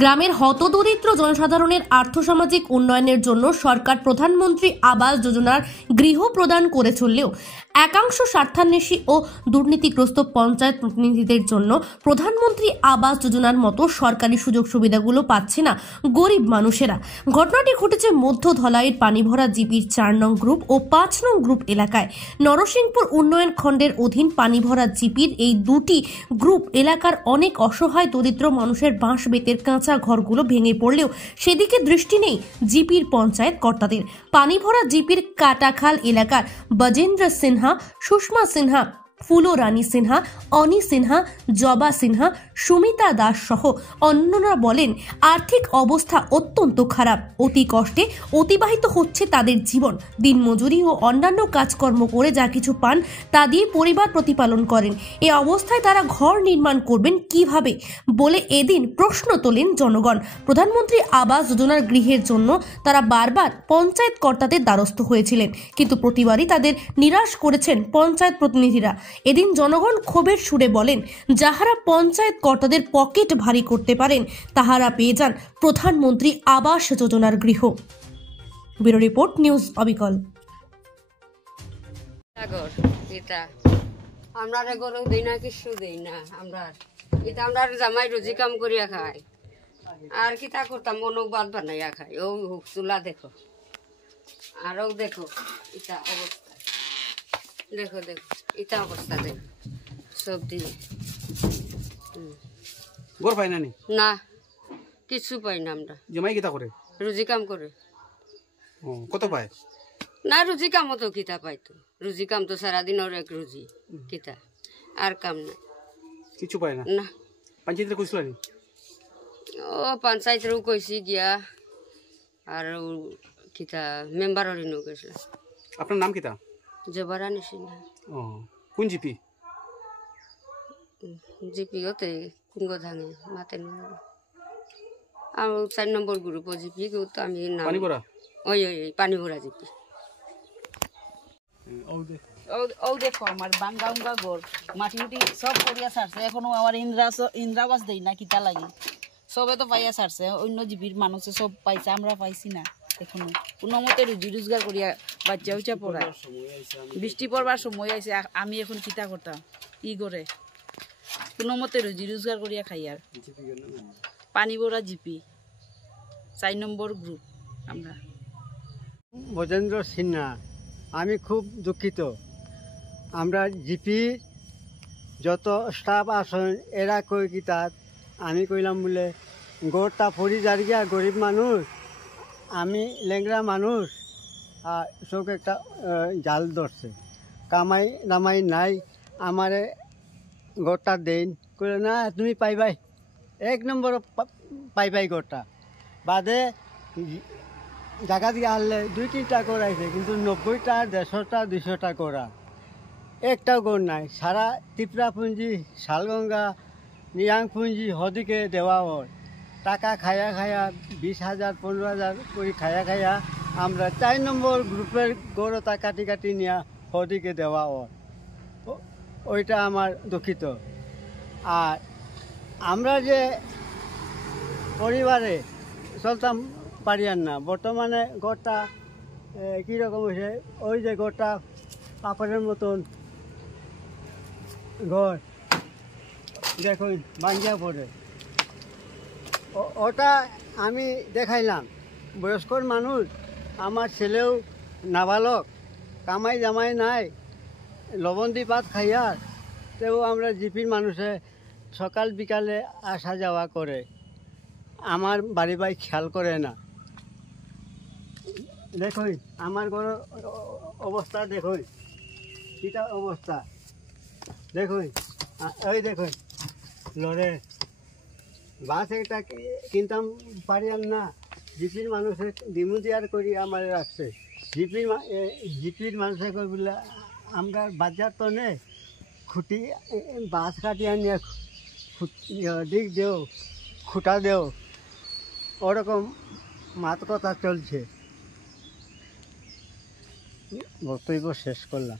গ্রামের হতদরিদ্র জনসাধারণের আর্থসামাজিক উন্নয়নের জন্য সরকার প্রধানমন্ত্রী আবাস যোজনার গৃহ প্রদান করে চললেও একাংশ স্বার্থান্বেষী ও দুর্নীতিগ্রস্ত পঞ্চায়েত প্রতিনিধিদের জন্য প্রধানমন্ত্রী আবাস যোজনার মতো সরকারি সুযোগ সুবিধাগুলো পাচ্ছে না গরিব মানুষেরা। ঘটনাটি ঘটেছে মধ্য ধলাইয়ের পানিভরা জিপির 4 নং গ্রুপ ও 5 নং গ্রুপ এলাকায়। নরসিংপুর উন্নয়ন খণ্ডের অধীন পানিভরা জিপির এই দুটি গ্রুপ এলাকার অনেক অসহায় দরিদ্র মানুষের বাঁশ বেতের কাঁচা ঘরগুলো ভেঙে পড়লেও সেদিকে দৃষ্টি নেই জিপির পঞ্চায়েত কর্তাদের। পানিভরা জিপির কাটাখাল এলাকার বজেন্দ্র সিনহা, সুষমা সিনহা, ফুলো রানী সিনহা, অনি সিনহা, জবা সিনহা, সুমিতা দাস সহ অন্যরা বলেন, আর্থিক অবস্থা অত্যন্ত খারাপ। অতি কষ্টে অতিবাহিত হচ্ছে তাদের জীবন। দিনমজুরি ও অন্যান্য কাজকর্ম করে যা কিছু পান তা দিয়ে পরিবার প্রতিপালন করেন। এ অবস্থায় তারা ঘর নির্মাণ করবেন কিভাবে বলে এদিন প্রশ্ন তোলেন জনগণ। প্রধানমন্ত্রী আবাস যোজনার গৃহের জন্য তারা বারবার পঞ্চায়েত কর্তাদের দ্বারস্থ হয়েছিলেন, কিন্তু প্রতিবারই তাদের নিরাশ করেছেন পঞ্চায়েত প্রতিনিধিরা। এদিন জনগণ ক্ষোভের সুরে বলেন, যাহারা পঞ্চায়েত কর্তাদের পকেট ভারী করতে পারেন তাহারা পেয়ে যান প্রধানমন্ত্রী আবাস যোজনার গৃহ। ব্যুরো রিপোর্ট, নিউজ অবিকল। আমরা গরু দিই না, কিছু দিই না। আমরা জামাই রুজি কাম করিয়া খাই, আর কিতা করতাম মনক বাদ বানাইয়া খাই। ও চুলা দেখো, আরও দেখো ইটা অবস্থা, দেখো দেখো ইটা অবস্থা দেখো, সব দিয়ে গোর পাই না, কিছু পাই না। আমরা জমাই কিতা করে? রুজি কাম করে। কত পায়? না, রুজি কামও তো কিতা পাইতো। রুজি কাম তো সারাদিনের এক রুজি, কিতা আর কাম নাই, কিছু পায় না। না। পঞ্চায়েতে কইছিল নি? ও পঞ্চায়েতেরও কইছি গিয়া, আর কিতা মেম্বারের নিও গেছিলাম। আপনার নাম কিতা? জবারা নিছিনা। কোন জিপি? জিপি ওতে কুঙ্গ ধাঙে মাতে আর 4 নম্বর গ্রুপ জিপি তো আমি নাম পানিভরা। ওই ওই পানিভরা জিপি। ও দেখো আমার বাঙ্গা উঙ্গা ঘর, মাটি উটি সব করিয়া ছাড়ছে। এখনো আমার ইন্দ্রাবাস দেই না, কিতা লাগে সবে তো পাইয়া ছাড়ছে। অন্য জীবির মানুষে সব পাইছে, আমরা পাইছি না এখনো। কোনো মতে রুজি রোজগার করিয়া বাচ্চা উচ্চা পড়ায়। বৃষ্টি পড়বার সময় আইছে, আমি এখন কিতা করতাম ই করে কোনো মতে রুজি রোজগার করিয়া খাই। আর পানিভরা জিপি 4 নম্বর গ্রুপ আমরা। বজেন্দ্র সিনহা। আমি খুব দুঃখিত। আমরা জিপি যত স্টাফ আসেন এরা কই কি তাত, আমি কইলাম বলে গোড়টা পড়ি যার গিয়া গরিব মানুষ, আমি লেংরা মানুষ, আর চোখ একটা জাল ধরছে, কামাই নামাই নাই, আমারে গোড়টা দেন কইলে না তুমি পাইবাই 1 নম্বর পাইবাই গোড়টা। বাদে জায়গা দিয়ে আনলে 2-3টা করাইছে, কিন্তু 90টা 150টা 200টা করা একটাও গড় নাই। সারা ত্রিপুরাপুঞ্জি, শালগঙ্গা, নিয়াংপুঞ্জি হদিকে দেওয়া হয়। টাকা খায়া খায়া 20,000 15,000 করে খায়া আমরা 4 নম্বর গ্রুপের গড়তা কাটি কাটি নিয়ে হদিকে দেওয়া হয়। ওইটা আমার দুঃখিত। আর আমরা যে পরিবারে চলতাম পারিয়ান না, বর্তমানে গড়টা কীরকম হয়েছে, ওই যে গড়টা পাপড়ের মতন ঘর দেখুন ভাঙ্গিয়া পড়ে। ওটা আমি দেখাইলাম বয়স্কর মানুষ, আমার ছেলেও নাবালক, কামাই জামাই নাই, লবন্দি পাত খাইয়া, তেও আমরা জিপির মানুষে সকাল বিকালে আসা যাওয়া করে, আমার বাড়ি বাড়ি খেয়াল করে না। দেখুন আমার ঘরের অবস্থা, দেখুন কিটা অবস্থা, দেখুন ওই দেখুন লড়ে বাস একটা কিনতাম পারিয়াম না, জিপির মানুষের ডিমুদিয়ার করি আমার রাখছে। জিপির মানুষের বলে আমরা বাজার তো নেই, খুঁটি বাঁশ কাটিয়ে নিয়ে দিক দেও, খুঁটা দেও, ওরকম মাত কথা চলছে। বক্তব্য শেষ করলাম।